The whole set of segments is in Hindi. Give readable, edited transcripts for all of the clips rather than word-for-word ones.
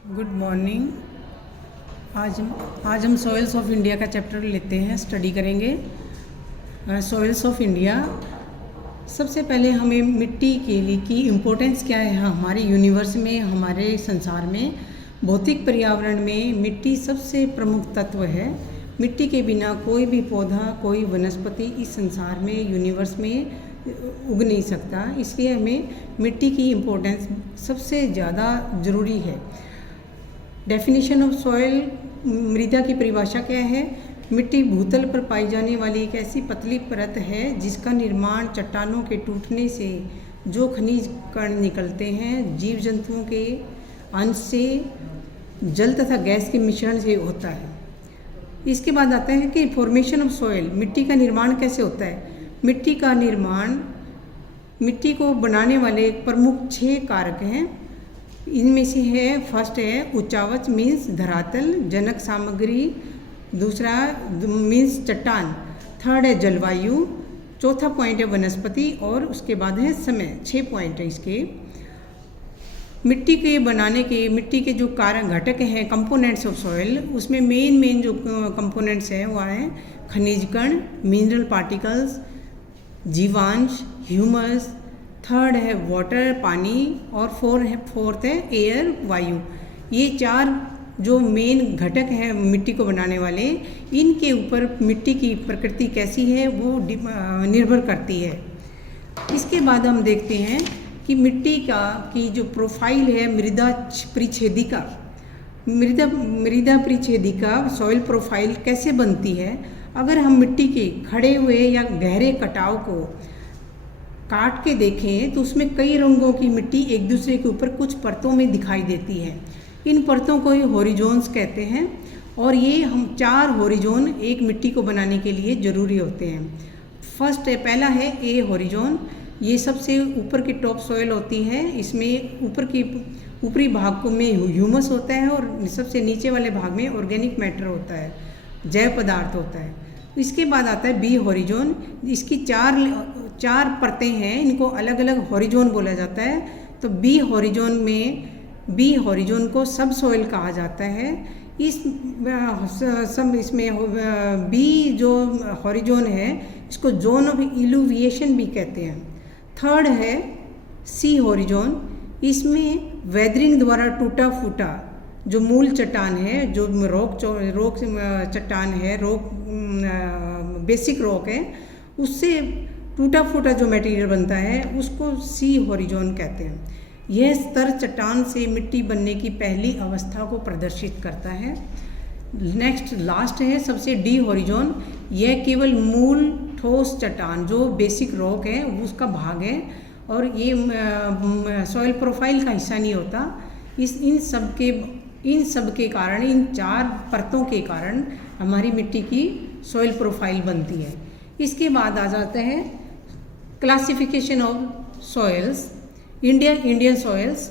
Good morning. आज हम सॉइल्स ऑफ इंडिया का चैप्टर लेते हैं, स्टडी करेंगे। Soils of India. सबसे पहले हमें मिट्टी के लिए की इम्पोर्टेंस क्या है हमारे यूनिवर्स में, हमारे संसार में। भौतिक पर्यावरण में मिट्टी सबसे प्रमुख तत्व है। मिट्टी के बिना कोई भी पौधा, कोई वनस्पति इस संसार में, यूनिवर्स में उग नहीं सकता। इसलिए हमें मिट्टी की इम्पोर्टेंस सबसे ज़्यादा ज़रूरी है। डेफिनेशन ऑफ सॉइल, मृदा की परिभाषा क्या है? मिट्टी भूतल पर पाई जाने वाली एक ऐसी पतली परत है जिसका निर्माण चट्टानों के टूटने से जो खनिज कण निकलते हैं, जीव जंतुओं के अंश से, जल तथा गैस के मिश्रण से होता है। इसके बाद आता है कि फॉर्मेशन ऑफ सॉइल, मिट्टी का निर्माण कैसे होता है। मिट्टी का निर्माण, मिट्टी को बनाने वाले प्रमुख 6 कारक हैं। इनमें से है, फर्स्ट है उच्चावच मीन्स धरातल, जनक सामग्री, दूसरा मीन्स चट्टान, थर्ड है जलवायु, चौथा पॉइंट है वनस्पति और उसके बाद है समय। 6 पॉइंट है इसके। मिट्टी के बनाने के, मिट्टी के जो कारण घटक हैं, कंपोनेंट्स ऑफ सॉइल, उसमें मेन जो कंपोनेंट्स हैं वह है खनिज कण, मिनरल पार्टिकल्स, जीवांश, ह्यूमस, थर्ड है वाटर पानी और फोर्थ है एयर वायु। ये 4 जो मेन घटक हैं मिट्टी को बनाने वाले, इनके ऊपर मिट्टी की प्रकृति कैसी है वो निर्भर करती है। इसके बाद हम देखते हैं कि मिट्टी की जो प्रोफाइल है मृदा परिच्छेदिका, मृदा परिच्छेदिका सॉइल प्रोफाइल कैसे बनती है। अगर हम मिट्टी के खड़े हुए या गहरे कटाव को काट के देखें तो उसमें कई रंगों की मिट्टी एक दूसरे के ऊपर कुछ परतों में दिखाई देती है। इन परतों को हॉरिजोन्स कहते हैं और ये हम 4 हॉरिजोन एक मिट्टी को बनाने के लिए ज़रूरी होते हैं। फर्स्ट है, पहला है ए हॉरिजोन। ये सबसे ऊपर की टॉप सॉइल होती है। इसमें ऊपरी भाग को में ह्यूमस होता है और सबसे नीचे वाले भाग में ऑर्गेनिक मैटर होता है, जैव पदार्थ होता है। इसके बाद आता है बी हॉरिजोन। इसकी 4 परतें हैं, इनको अलग अलग हॉरिजोन बोला जाता है। तो बी हॉरिजोन को सब सॉइल कहा जाता है। इसमें बी जो हॉरिजोन है इसको जोन ऑफ इल्यूविएशन भी कहते हैं। थर्ड है सी हॉरिजोन। इसमें वेदरिंग द्वारा टूटा फूटा जो मूल चट्टान है, जो रॉक चट्टान है, बेसिक रॉक है, उससे टूटा फूटा जो मटेरियल बनता है उसको सी हॉरिजोन कहते हैं। यह स्तर चट्टान से मिट्टी बनने की पहली अवस्था को प्रदर्शित करता है। नेक्स्ट लास्ट है सबसे डी हॉरिजोन। यह केवल मूल ठोस चट्टान जो बेसिक रॉक है उसका भाग है और ये सॉइल प्रोफाइल का हिस्सा नहीं होता। इन सब के कारण, इन 4 परतों के कारण हमारी मिट्टी की सॉइल प्रोफाइल बनती है। इसके बाद आ जाता है classification of soils. Indian soils,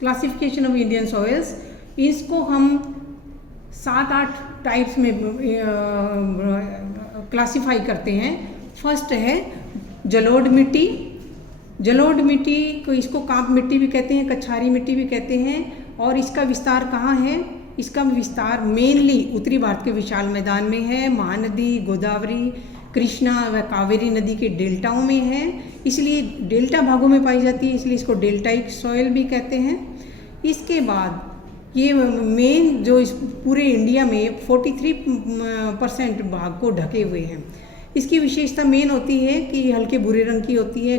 classification of Indian soils, इसको हम 7-8 टाइप्स में क्लासिफाई करते हैं। फर्स्ट है जलोढ़ मिट्टी। जलोढ़ मिट्टी को, इसको कांप मिट्टी भी कहते हैं, कछारी मिट्टी भी कहते हैं। और इसका विस्तार कहाँ है? इसका विस्तार मेनली उत्तरी भारत के विशाल मैदान में है। महानदी, गोदावरी, कृष्णा व कावेरी नदी के डेल्टाओं में है, इसलिए डेल्टा भागों में पाई जाती है, इसलिए इसको डेल्टाइक सॉइल भी कहते हैं। इसके बाद ये मेन जो इस पूरे इंडिया में 43% भाग को ढके हुए हैं। इसकी विशेषता मेन होती है कि हल्के भूरे रंग की होती है,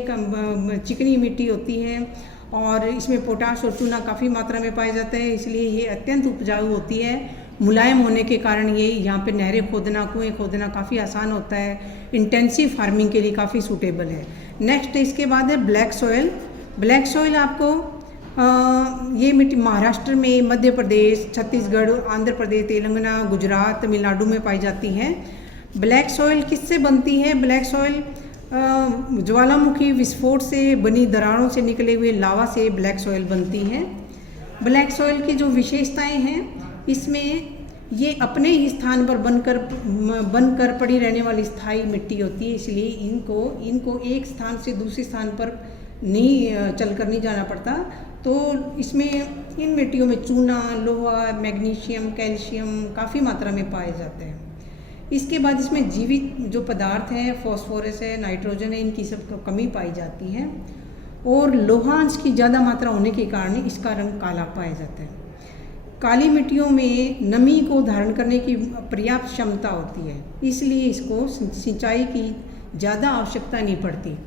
चिकनी मिट्टी होती है और इसमें पोटाश और चूना काफ़ी मात्रा में पाया जाता है, इसलिए ये अत्यंत उपजाऊ होती है। मुलायम होने के कारण ये यहाँ पे नहरें खोदना, कुएँ खोदना काफ़ी आसान होता है। इंटेंसिव फार्मिंग के लिए काफ़ी सूटेबल है। नेक्स्ट इसके बाद है ब्लैक सॉइल। ब्लैक सॉइल आपको ये मिट्टी महाराष्ट्र में, मध्य प्रदेश, छत्तीसगढ़, आंध्र प्रदेश, तेलंगाना, गुजरात, तमिलनाडु में पाई जाती है। ब्लैक सॉइल किससे बनती है? ब्लैक सॉइल ज्वालामुखी विस्फोट से बनी दरारों से निकले हुए लावा से ब्लैक सॉइल बनती है। ब्लैक सॉइल की जो विशेषताएं हैं, इसमें ये अपने ही स्थान पर बनकर पड़ी रहने वाली स्थायी मिट्टी होती है, इसलिए इनको एक स्थान से दूसरे स्थान पर नहीं चल कर नहीं जाना पड़ता। तो इसमें इन मिट्टियों में चूना, लोहा, मैग्नीशियम, कैल्शियम काफ़ी मात्रा में पाए जाते हैं। इसके बाद इसमें जीवित जो पदार्थ हैं, फॉस्फोरस है, नाइट्रोजन है, इनकी सब कमी पाई जाती है और लोहांश की ज़्यादा मात्रा होने के कारण इसका रंग काला पाया जाता है। काली मिट्टियों में नमी को धारण करने की पर्याप्त क्षमता होती है, इसलिए इसको सिंचाई की ज़्यादा आवश्यकता नहीं पड़ती।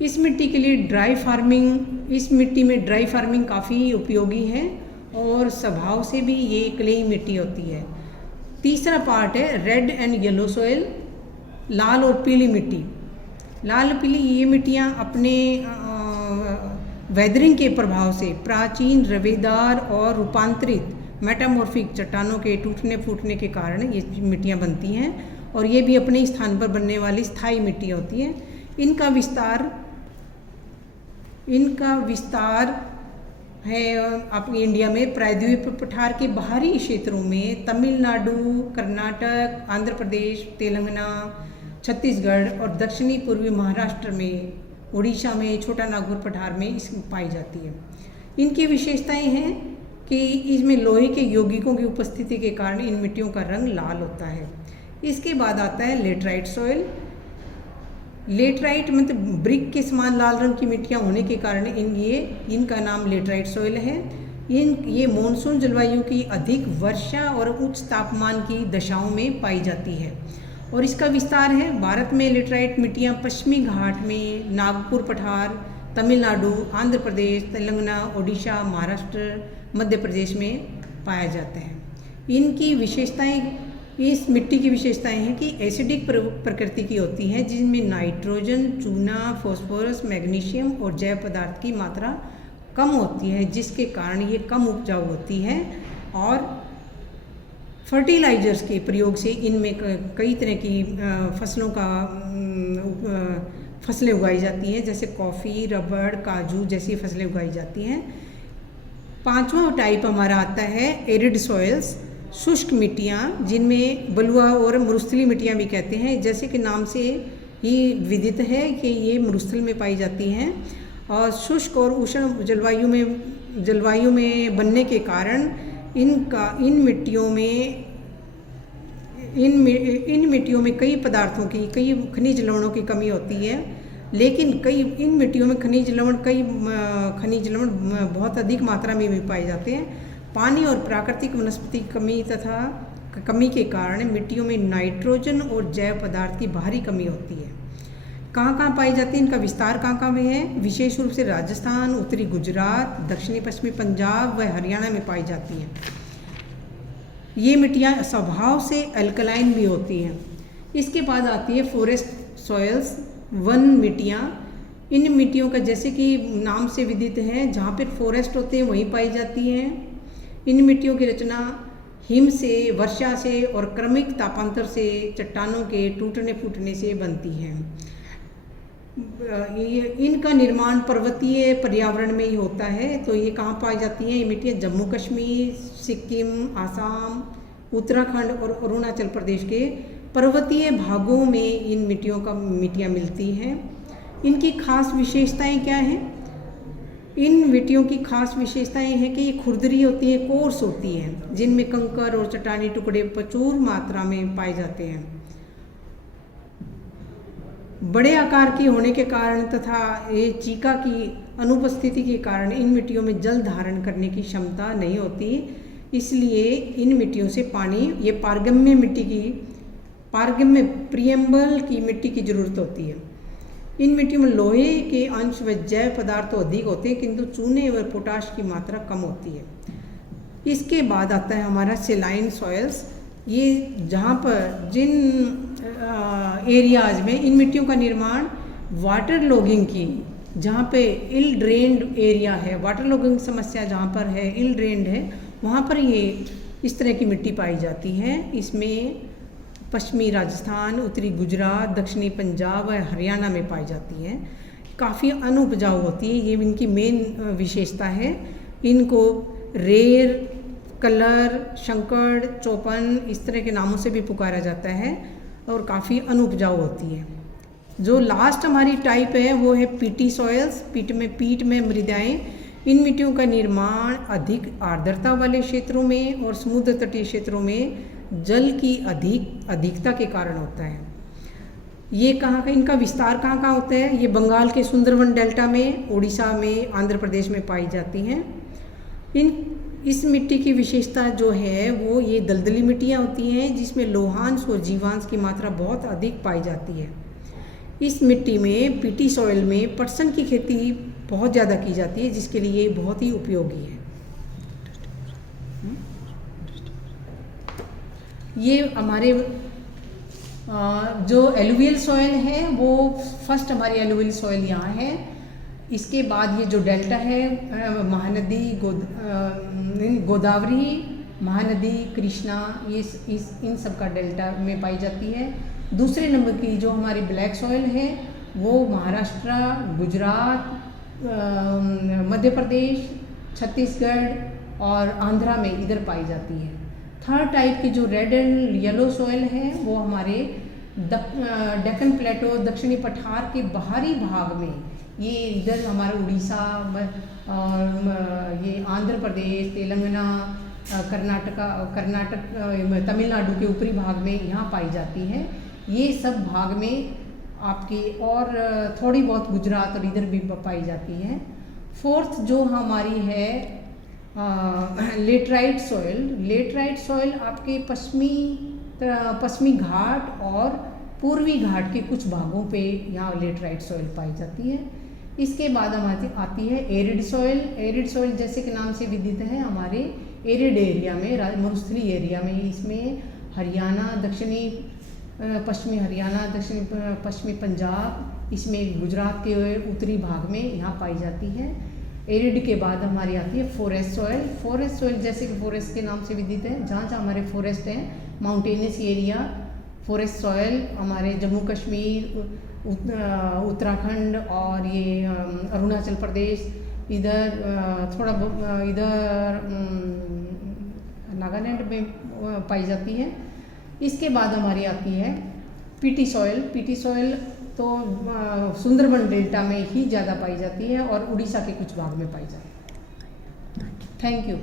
इस मिट्टी के लिए इस मिट्टी में ड्राई फार्मिंग काफ़ी उपयोगी है और स्वभाव से भी ये क्लेई मिट्टी होती है। तीसरा पार्ट है रेड एंड येलो सॉइल, लाल और पीली मिट्टी। लाल पीली ये मिट्टियाँ अपने वेदरिंग के प्रभाव से प्राचीन, रवेदार और रूपांतरित मेटामॉर्फिक चट्टानों के टूटने फूटने के कारण ये मिट्टियाँ बनती हैं और ये भी अपने स्थान पर बनने वाली स्थायी मिट्टी होती हैं। इनका विस्तार है अपनी इंडिया में प्रायद्वीप पठार के बाहरी क्षेत्रों में तमिलनाडु, कर्नाटक, आंध्र प्रदेश, तेलंगाना, छत्तीसगढ़ और दक्षिणी पूर्वी महाराष्ट्र में, उड़ीसा में, छोटा नागपुर पठार में इसमें पाई जाती है। इनकी विशेषताएं हैं कि इसमें लोहे के यौगिकों की उपस्थिति के कारण इन मिट्टियों का रंग लाल होता है। इसके बाद आता है लेटराइट सॉइल। लेटराइट मतलब ब्रिक के समान लाल रंग की मिट्टियाँ होने के कारण इनका नाम लेटराइट सॉइल है। ये मॉनसून जलवायु की अधिक वर्षा और उच्च तापमान की दशाओं में पाई जाती है और इसका विस्तार है। भारत में लेटराइट मिट्टियाँ पश्चिमी घाट में, नागपुर पठार, तमिलनाडु, आंध्र प्रदेश, तेलंगाना, ओडिशा, महाराष्ट्र, मध्य प्रदेश में पाया जाता है। इस मिट्टी की विशेषताएं हैं कि एसिडिक प्रकृति की होती है, जिनमें नाइट्रोजन, चूना, फॉस्फोरस, मैग्नीशियम और जैव पदार्थ की मात्रा कम होती है, जिसके कारण ये कम उपजाऊ होती है और फर्टिलाइजर्स के प्रयोग से इनमें कई तरह की फसलें उगाई जाती हैं, जैसे कॉफ़ी, रबड़, काजू जैसी फसलें उगाई जाती हैं। पांचवा टाइप हमारा आता है एरिड सॉइल्स, शुष्क मिट्टियाँ, जिनमें बलुआ और मरुस्थली मिट्टियाँ भी कहते हैं। जैसे कि नाम से ही विदित है कि ये मरुस्थल में पाई जाती हैं और शुष्क और उष्ण जलवायु में बनने के कारण इन मिट्टियों में कई पदार्थों की, कई खनिज लवणों की कमी होती है, लेकिन इन मिट्टियों में खनिज लवण बहुत अधिक मात्रा में भी पाए जाते हैं। पानी और प्राकृतिक वनस्पति कमी के कारण मिट्टियों में नाइट्रोजन और जैव पदार्थ की भारी कमी होती है। कहाँ पाई जाती है, इनका विस्तार कहाँ में है? विशेष रूप से राजस्थान, उत्तरी गुजरात, दक्षिणी पश्चिमी पंजाब व हरियाणा में पाई जाती हैं। ये मिट्टियाँ स्वभाव से अल्कलाइन भी होती हैं। इसके बाद आती है फॉरेस्ट सॉइल्स, वन मिट्टियाँ। इन मिट्टियों का जैसे कि नाम से विदित है, जहाँ पर फॉरेस्ट होते हैं वहीं पाई जाती हैं। इन मिट्टियों की रचना हिम से, वर्षा से और क्रमिक तापांतर से, चट्टानों के टूटने फूटने से बनती है। इनका निर्माण पर्वतीय पर्यावरण में ही होता है। तो ये कहाँ पाई जाती हैं? ये मिट्टियाँ जम्मू कश्मीर, सिक्किम, आसाम, उत्तराखंड और अरुणाचल प्रदेश के पर्वतीय भागों में इन मिट्टियाँ मिलती हैं। इनकी खास विशेषताएं क्या हैं? इन मिट्टियों की खास विशेषताएं हैं कि ये खुरदरी होती हैं, कोर्स होती हैं, जिनमें कंकर और चट्टानी टुकड़े प्रचुर मात्रा में पाए जाते हैं। बड़े आकार की होने के कारण तथा ये चीका की अनुपस्थिति के कारण इन मिट्टियों में जल धारण करने की क्षमता नहीं होती, इसलिए इन मिट्टियों से पानी, ये पारगम्य प्रियम्बल की मिट्टी की जरूरत होती है। इन मिट्टियों में लोहे के अंश व जैव पदार्थ तो अधिक होते हैं, किंतु चूने व पोटाश की मात्रा कम होती है। इसके बाद आता है हमारा सेलाइन सॉइल्स। ये जहाँ पर जिन एरियाज में इन मिट्टियों का निर्माण वाटर लॉगिंग की, जहाँ पे इल ड्रेन्ड एरिया है, वाटर लॉगिंग समस्या जहाँ पर है, इल ड्रेन्ड है, वहाँ पर ये इस तरह की मिट्टी पाई जाती है। इसमें पश्चिमी राजस्थान, उत्तरी गुजरात, दक्षिणी पंजाब और हरियाणा में पाई जाती हैं। काफ़ी अनुपजाऊ होती है, ये इनकी मेन विशेषता है। इनको रेर, कलर, शंकड़, चौपन इस तरह के नामों से भी पुकारा जाता है और काफ़ी अनुपजाऊ होती है। जो लास्ट हमारी टाइप है वो है पीटी सॉयल्स। पीट में मृदाएं। इन मिट्टियों का निर्माण अधिक आर्द्रता वाले क्षेत्रों में और समुद्र तटीय क्षेत्रों में जल की अधिकता के कारण होता है। ये कहाँ का, इनका विस्तार कहाँ कहाँ होता है? ये बंगाल के सुंदरवन डेल्टा में, उड़ीसा में, आंध्र प्रदेश में पाई जाती हैं। इस मिट्टी की विशेषता जो है वो ये दलदली मिट्टियाँ होती हैं जिसमें लोहांश और जीवांश की मात्रा बहुत अधिक पाई जाती है। इस मिट्टी में पीटी सॉइल में पटसन की खेती बहुत ज़्यादा की जाती है जिसके लिए बहुत ही उपयोगी है। ये हमारे जो एलुवियल सॉइल है वो फर्स्ट हमारी एलुवियल सॉइल यहाँ है। इसके बाद ये जो डेल्टा है महानदी गोदावरी, महानदी कृष्णा, ये इन सब का डेल्टा में पाई जाती है। दूसरे नंबर की जो हमारी ब्लैक सॉइल है वो महाराष्ट्र, गुजरात, मध्य प्रदेश, छत्तीसगढ़ और आंध्रा में इधर पाई जाती है। थर्ड टाइप की जो रेड एंड येलो सॉइल है वो हमारे डेक्कन प्लेटो, दक्षिणी पठार के बाहरी भाग में, ये इधर हमारा उड़ीसा और ये आंध्र प्रदेश, तेलंगाना, कर्नाटक, तमिलनाडु के ऊपरी भाग में यहाँ पाई जाती है। ये सब भाग में आपकी और थोड़ी बहुत गुजरात और इधर भी पाई जाती है। फोर्थ जो हमारी है लेटराइट सॉइल। लेटराइट सॉइल आपके पश्चिमी घाट और पूर्वी घाट के कुछ भागों पे यहाँ लेटराइट सॉइल पाई जाती है। इसके बाद हमारी आती है एरिड सॉइल। एरिड सॉइल जैसे कि नाम से विदित है हमारे एरिड एरिया में, मरुस्थलीय एरिया में, इसमें हरियाणा, पश्चिमी हरियाणा, दक्षिणी पश्चिमी पंजाब, इसमें गुजरात के उत्तरी भाग में यहाँ पाई जाती है। एरिड के बाद हमारी आती है फॉरेस्ट सॉइल। फॉरेस्ट सॉइल जैसे कि फॉरेस्ट के नाम से विदित है, जहाँ जहाँ हमारे फॉरेस्ट हैं, माउंटेनियस एरिया, फॉरेस्ट सॉइल हमारे जम्मू कश्मीर, उत्तराखंड और ये अरुणाचल प्रदेश, इधर थोड़ा इधर नागालैंड में पाई जाती है। इसके बाद हमारी आती है पीटी सॉइल। पीटी सॉइल तो सुंदरबन डेल्टा में ही ज़्यादा पाई जाती है और उड़ीसा के कुछ भाग में पाई जाती है। Thank you.